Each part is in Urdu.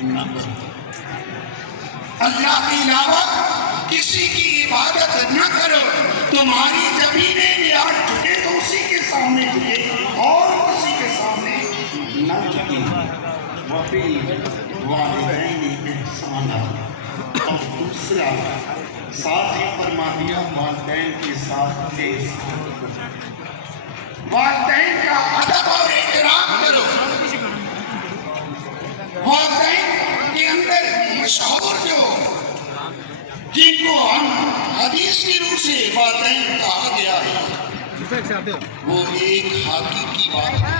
اللہ کے علاوہ کسی کی عبادت نہ کرو، تمہاری زمینیں نہال جھکے تو اسی کے سامنے جھکے اور کسی کے سامنے نہ جھکے۔ وَبِالْوَالِدَيْنِ إِحْسَانًا، اور دوسرا ساتھ ہی فرما دیا والدین کے ساتھ احسان کرو، والدین کا ادب اور احترام کرو۔ والدین کے اندر مشہور جو جن کو ہم حدیث کی روح سے والدین کہا گیا ہے، وہ ایک ہاتھی کی بات ہے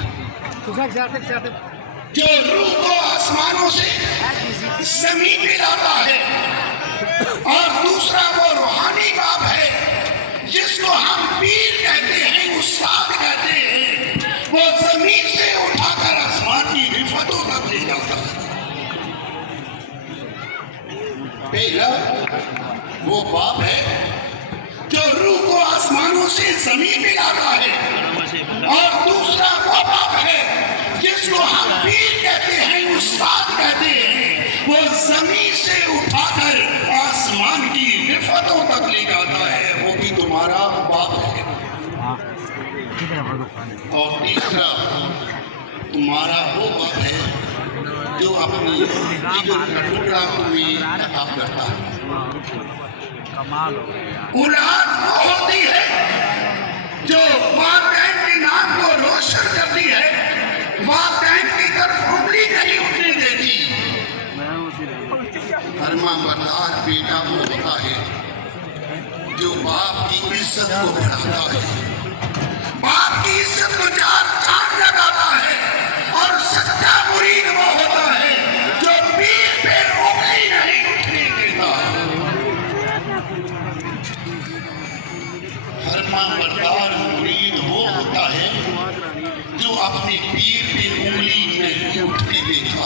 جو روح کو آسمانوں سے زمین پہ لاتا ہے، اور دوسرا وہ روحانی باپ ہے جس کو ہم پیر کہتے ہیں، استاد کہتے ہیں، وہ زمین سے اٹھا کر آسمان کی رفتوں تک لے جاتا ہے۔ پہلا وہ باپ ہے جو روح کو آسمانوں سے زمین پہ لاتا ہے، اور دوسرا وہ باپ ہے جس کو ہم پیر کہتے ہیں، استاد کہتے ہیں، وہ زمین سے اٹھا کر آسمان کی رفتوں تک لے جاتا ہے، وہ بھی تمہارا باپ ہے۔ اور تیسرا تمہارا وہ باپ ہے جو اپنی جگر کا ٹکڑا تمہیں عطا کرتا ہے۔ اولاد وہ ہوتی ہے جو والدین کے نام کو روشن کرتی ہے، والدین کی طرف انگلی نہیں اٹھنے دیتی۔ فرما بردار بیٹا وہ ہوتا ہے جو باپ کی عزت کو بڑھاتا ہے، باپ کی عزت کو چار چاند لگاتا ہے، اور سچا مرید وہ ہوتا ہے جو پیر پہ انگلی نہیں اٹھنے دیتا۔ فرما بردار مرید وہ ہوتا ہے جو اپنے پیر پہ انگلی نہیں اٹھنے دیتا۔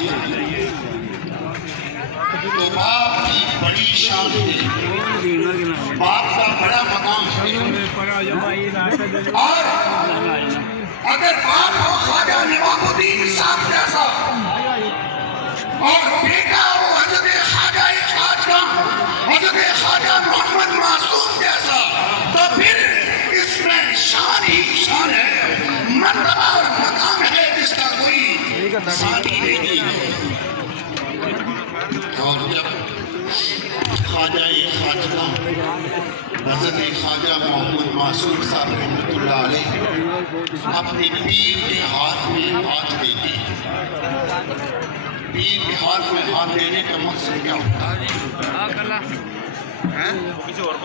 تو باپ کی بڑی شان ہے، باپ کا بڑا مقام ہے، اور اگر باپ ہو خواجہ نواب الدین صاحب جیسا اور بیٹا ہو حضرت خواجہ خواجہ حضرت خواجہ محمد معصوم جیسا، تو پھر اس میں شان ہی شان ہے، مرتبہ اور مقام ہے جس کا کوئی ثانی نہیں ہے۔ اور جب خواجہ خواجہ حضرت خواجہ محمد معصوم صاحب رحمۃ اللہ علیہ اپنے پیر کے ہاتھ میں ہاتھ دیتے، پیر کے ہاتھ میں ہاتھ دینے کا مقصد کیا ہوتا ہے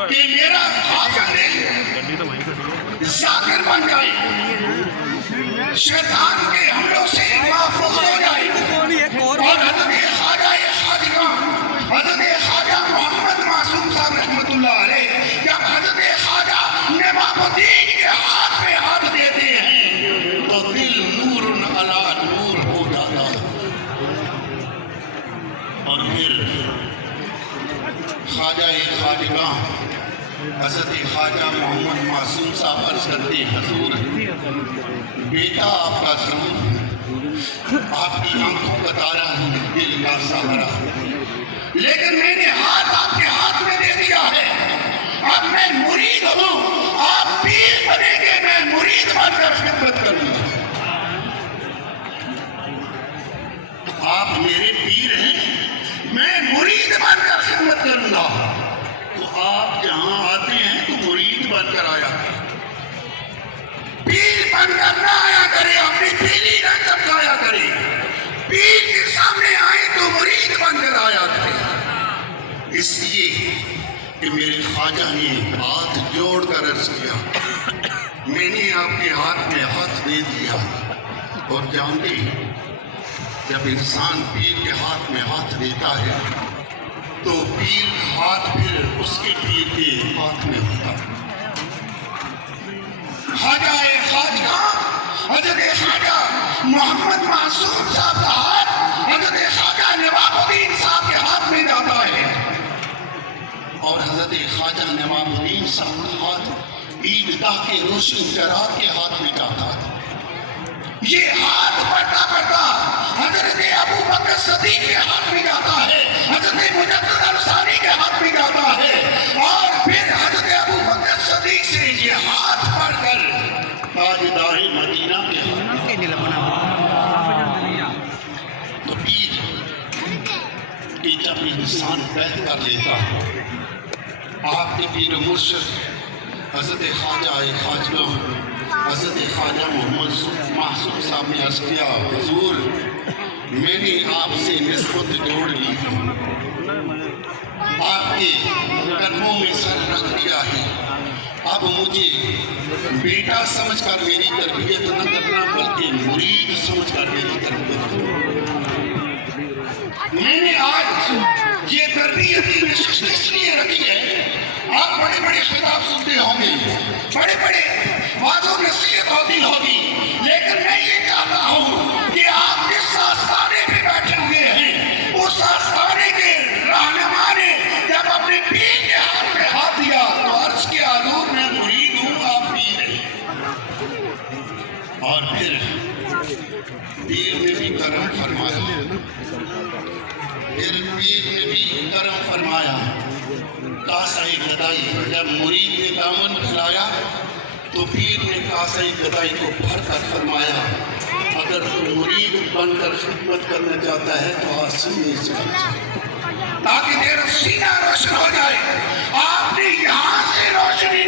کہ میرا حاضر ذاکر بن جائے، شیطان کے حملوں سے محفوظ ہو جائے۔ اور حضرت خواجہ خواجہ حضرت خواجہ محمد معصوم صاحب رحمۃ اللہ علیہ جب حضرت خواجہ نواب الدین کے ہاتھ پہ ہاتھ دیتے ہیں تو دل نور علی نور ہو جاتا ہے۔ اور پھر خواجہ خواجہ حضرت خواجہ محمد معصوم صاحب عرض کرتے ہیں، حضور بیٹا آپ کا ضرور، آپ کی آنکھوں کا تارا ہوں، دل کا سہارا، لیکن میں نے ہاتھ آپ کے ہاتھ میں دے دیا ہے، اب میں مرید ہوں، آپ پیر بنیں گے، میں مرید بن کر خدمت کروں گا۔ آپ میرے پیر ہیں، میں مرید بن کر خدمت کروں گا۔ تو آپ جہاں آتے ہیں تو مرید بن کر آیا کریں، پیر بن کر نہ آیا کرے، اپنی پیری نہ چمکایا کرے، پیر کے سامنے آئے تو مرید بن کر آیا کرے۔ اس لیے کہ میرے خواجہ نے ہاتھ جوڑ کر عرض کیا، میں نے آپ کے ہاتھ میں ہاتھ دے دیا، اور جانتے ہیں جب انسان پیر کے ہاتھ میں ہاتھ دیتا ہے تو پیر ہاتھ پھر اس کے پیر کے ہاتھ میں ہوتا ہے۔ خواجہ خواجہ حضرت خواجہ محمد معصوم صاحب کا ہاتھ حضرت خواجہ نواب الدین صاحب کے ہاتھ میں جاتا ہے، اور حضرت خواجہ نواب الدین صاحب کا ہاتھ عیدگاہ کے روشن چراغ کے ہاتھ میں جاتا ہے۔ یہ ہاتھ بڑھتا بڑھتا حضرت ابو بکر صدیق کے ہاتھ میں کہ جب انسان بیعت کر لیتا ہے، آپ کے پیر مرشد حضرت خواجہ حضرت خواجہ محمد معصوم صاحب نے عرض کیا، حضور میں نے آپ سے نسبت جوڑ لی، آپ کے قدموں میں سر رکھ دیا ہے، اب مجھے بیٹا سمجھ کر میری تربیت نہ کرنا بلکہ مرید سمجھ کر میری تربیت کرنا۔ میں نے آج یہ تربیت کی نشست اس لیے رکھی ہے، آپ بڑے بڑے خطاب سنتے ہوں گے، بڑے بڑے واضح و نصیحت ہوگی، لیکن میں یہ چاہتا ہوں کہ آپ جس آستانے پہ بیٹھے ہوئے ہیں، اس آستانے کے رہنما نے جب اپنے پیر کے ہاتھ میں ہاتھ دیا تو عرض کیا، حضور میں مرید ہوں، آپ پیر ہیں۔ اور پھر پیر نے بھی کرم فرمایا، پیر نے بھی کرم فرمایا، کاسہ گدائی جب مرید نے دامن پھیلایا تو پیر نے کاسہ گدائی کو بھر کر فرمایا، اگر تو مرید بن کر خدمت کرنا چاہتا ہے تو آسینے سے تاکہ تیرا سینہ روشن ہو جائے۔ آپ نے یہاں سے روشنی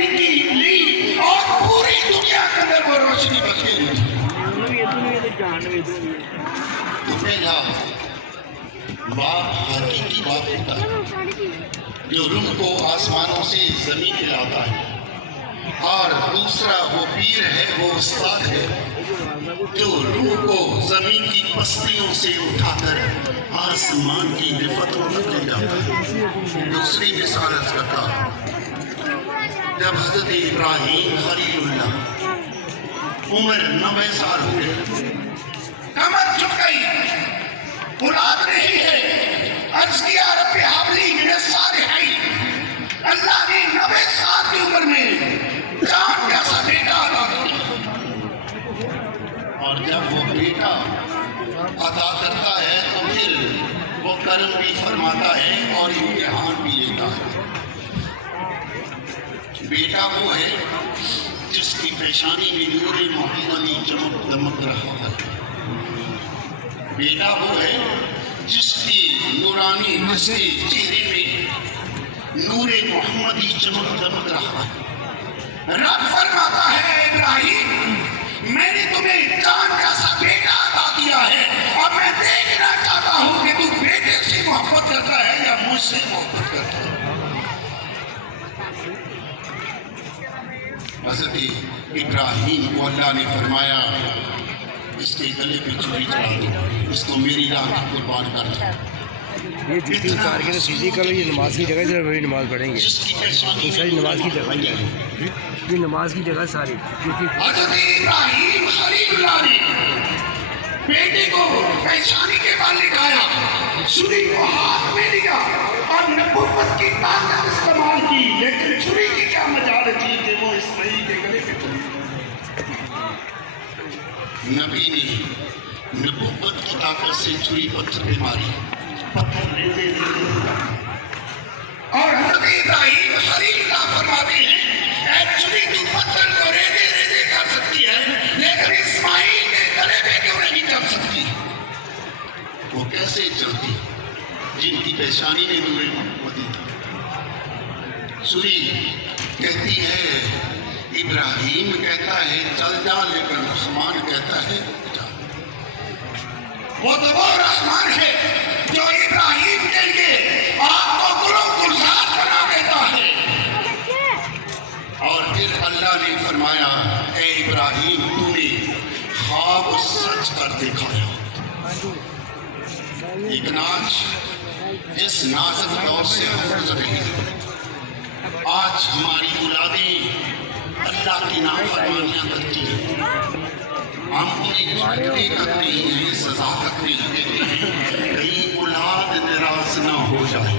لی اور پوری دنیا کے اندر وہ روشنی بکھیری۔ تو پہلا باپ حقیقی باپ ہوتا ہے جو روح کو آسمانوں سے زمین پہ لاتا ہے، اور دوسرا وہ پیر ہے، وہ استاد ہے جو روح کو زمین کی پستیوں سے اٹھا کر آسمان کی نفتوں تک لے جاتا ہے۔ دوسری مثال اس کا جب حضرت ابراہیم خلیل اللہ عمر 90 سال ہوئے، کمر جھک گئی، اولاد نہیں ہے، عرض کیا رب حب لی من الصالحین، اللہ نے 90 سال کی عمر میں جان جیسا بیٹا عطا کیا، اور جب وہ بیٹا عطا کرتا ہے تو پھر وہ کرم بھی فرماتا ہے اور امتحان بھی لیتا ہے۔ بیٹا وہ ہے جس کی پیشانی میں نور محمدی چمک دمک رہا ہے، بیٹا وہ ہے جس کی نورانی مستی چہرے میں نور محمدی چمک دمک رہا ہے۔ رب فرماتا ہے، ابراہیم میں نے تمہیں جان جیسا بیٹا عطا کیا ہے، اور میں دیکھنا چاہتا ہوں کہ تو بیٹے سے محبت کرتا ہے یا مجھ سے محبت کرتا ہے۔ حضرت ابراہیم کو اللہ نے فرمایا، اس کے گلے پہ چھری چلا دو، اس کو میری راہ میں قربان کر دو۔ یہ جتنی اتار کے سیدھی کرو، یہ نماز کی جگہ جو نماز پڑھیں گے، یہ ساری نماز کی جگہ ہی ہے، یہ نماز کی جگہ ساری۔ حضرت ابراہیم خلیل اللہ نے بیٹے کو پیشانی کے بال لٹایا، چھری کو ہاتھ میں لیا اور نبوت کی طاقت استعمال کی، لیکن چھری کی کیا مجال تھی کہ وہ اسماعیل کے گلے پہ چلی۔ نبی نے نبوت کی طاقت سے چھری پتھر پہ ماری، پتھر ریزے اور حضرت ابراہیم خلیل اللہ فرماتے ہیں، اے چھری تو پتھر کو ریزے کر سکتی ہے، لیکن اسماعیل کے گلے پہ کیوں نہیں چل سکتی؟ وہ کیسے چلتی جن کی پیشانی میں نور محمدی تھی؟ چھری کہتی ہے ابراہیم کہتا ہے چل جا، لیکن رحمان کہتا ہے جا۔ وہ تو وہ رحمان ہے جو ابراہیم کے لیے آپ کو گلوں گلزار بنا دیتا ہے۔ اور پھر اللہ نے فرمایا، اے ابراہیم تو نے خواب سچ کر دکھایا۔ لیکن آج جس نازک دور سے گزر رہی ہے، آج ہماری اولادیں اللہ کی نافرمانیاں کرتی ہیں، ہم انہیں چھوٹے کرتے ہیں، سزا کرتے ہیں، کہیں اولاد نراز نہ ہو جائے۔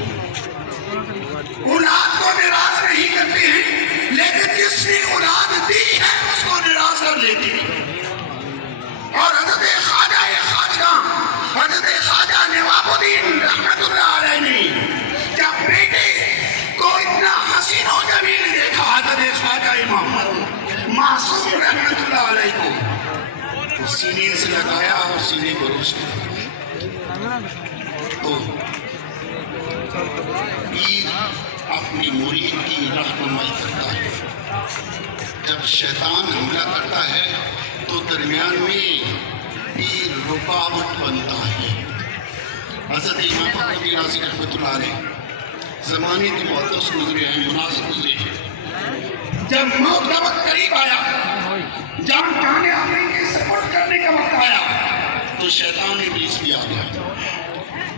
اولاد کو نراز نہیں کرتے ہیں، لیکن جس نے اولاد دی ہے اس کو نراز کر لیتے ہیں۔ اور حضرت خواجہ حضرت خواجہ نواب الدین رحمت اللہ علیہ نے جب بیٹے کو اتنا حسین و جمیل دیکھا، حضرت خواجہ محمد معصوم رحمت اللہ علیہ کو تو سینے سے لگایا اور سینے کو روشن کیا۔ تو پیر اپنی مرید کی رہنمائی کرتا ہے. جب شیطان حملہ کرتا ہے تو درمیان میں پیر رکاوٹ بنتا ہے. حضرت امام فخر رازی رحمۃ اللہ علیہ زمانے کے معتز گزرے ہیں، مناسب گزرے ہیں. جب موت کا وقت قریب آیا، جب کامیابی کے سپورٹ کرنے کا وقت آیا، تو شیطان ابلیس بھی آ گیا.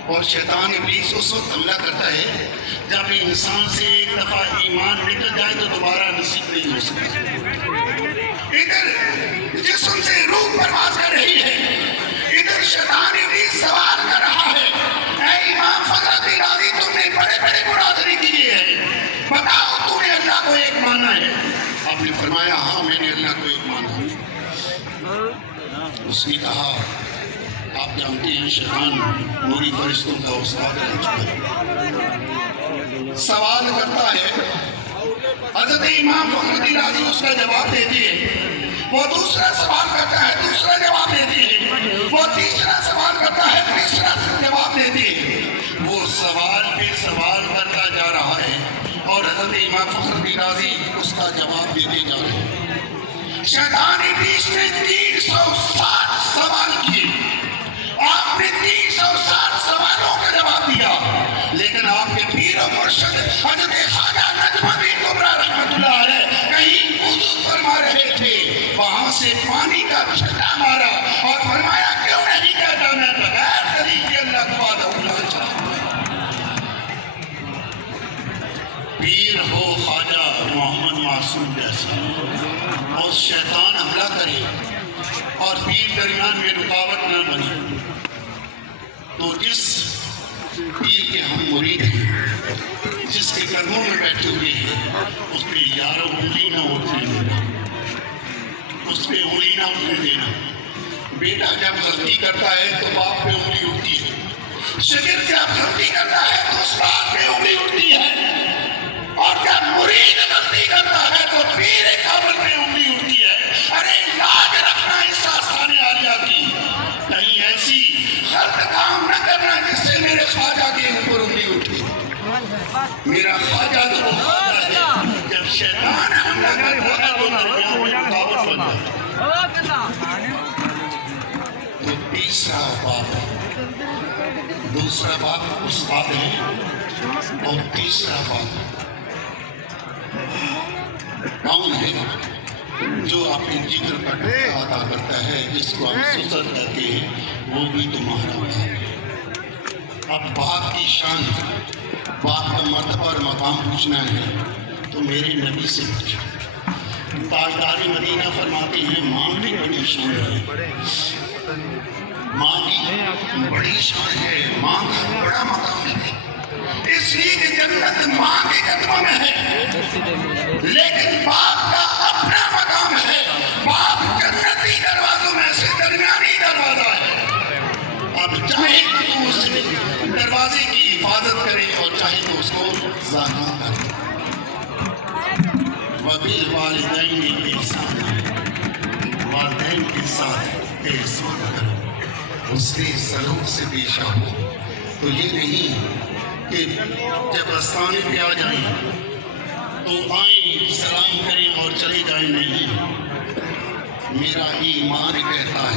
اور شیطان ابلیس اس وقت حملہ کرتا ہے جب انسان سے ایک دفعہ ایمان نکل جائے تو دوبارہ نصیب نہیں ہو سکتا. ادھر جسم سے روح پرواز کر رہی ہے، ادھر شیطان ابلیس سوال کر رہا ہے، اے امام فخر رازی تم نے بڑے بڑے مناظرے کیے ہیں، بتاؤ تو نے اللہ کو ایک مانا ہے؟ آپ نے فرمایا ہاں میں نے اللہ کو ایک مانا ہے. اس نے کہا آپ جانتے ہیں شیطان نوری فرشتوں کا استاد رہ چکا ہے. سوال کرتا ہے، حضرت امام فخر رازی اس کا جواب دیتی ہے، وہ دوسرا سوال کرتا ہے، دوسرا جواب دیتی ہے، وہ تیسرا سوال کرتا ہے، تیسرا جواب دیتی ہے. وہ سوال پہ سوال کرتا جا رہا ہے اور حضرت امام فخر رازی اس کا جواب دیتے جا رہے ہیں. شیطان ابلیس نے 360 سوال کیے، آپ نے 360 سوالوں کا جواب دیا، لیکن آپ کے پیر و مرشد حضرت خواجہ نجم الدین کبریٰ رحمۃ اللہ علیہ کہیں وضو فرما رہے تھے، وہاں سے پانی کا چھٹا مارا اور فرمایا کیوں نہیں کہتا میں بغیر طریقے اللہ کو وعدہ بھلا چاہتا. پیر ہو خواجہ محمد معصوم جیسا اور شیطان حملہ کرے اور پیر درمیان میں رکاوٹ نہ بنے، تو جس پیر کے ہم مرید ہیں، جس کے قدموں میں بیٹھے ہوئے ہیں، اس پہ یارو انگلی نہ اٹھنے دینا، اس پہ انگلی نہ اٹھنے دینا. بیٹا جب غلطی کرتا ہے تو باپ پہ انگلی اٹھتی ہے، شاگرد جب غلطی کرتا ہے تو استاد پہ انگلی اٹھتی ہے، اور جب مرید غلطی کرتا ہے تو پیر کامل پہ انگلی اٹھتی ہے. ارے لاج رکھنا اس آستانے عالیہ کی، کہیں ایسی غلط کام نہ کرنا جس سے میرے خواجہ کے اوپر انگلی اٹھے. میرا خواجہ تو وہ خواجہ ہے، جب شیطان حملہ کرتا ہے تو درمیان میں رکاوٹ بن جاتا ہے. تو تیسرا باپ، دوسرا باپ استاد ہے اور تیسرا باپ کون ہے؟ جو اپنے جگر کا ٹکڑا ادا کرتا ہے، جس کو ہم سسر کہتے ہیں، وہ بھی تمہارا باپ ہے. اب باپ کی شان، باپ کا مرتبہ اور مقام پوچھنا ہے تو میرے نبی سے پوچھو. تاجدار مدینہ فرماتے ہیں ماں کی بڑی شان ہے، ماں کی بڑی شان ہے، ماں کا بڑا مقام ہے، اس لیے کہ جنت ماں کے قدموں میں ہے، لیکن باپ کا اپنا مقام ہے. باپ جنتی دروازوں میں سے درمیانی دروازہ ہے. اب چاہے تو اس دروازے کی حفاظت کرے اور چاہے تو اس کو ضائع کرے. وَبِالْوَالِدَيْنِ إِحْسَانًا، والدین کے ساتھ احسان کرو، اس کے سلوک سے پیش آؤ. تو یہ نہیں کہ جب آستانے پہ آ جائیں تو آئیں سلام کریں اور چلے جائیں، نہیں. میرا ایمان کہتا ہے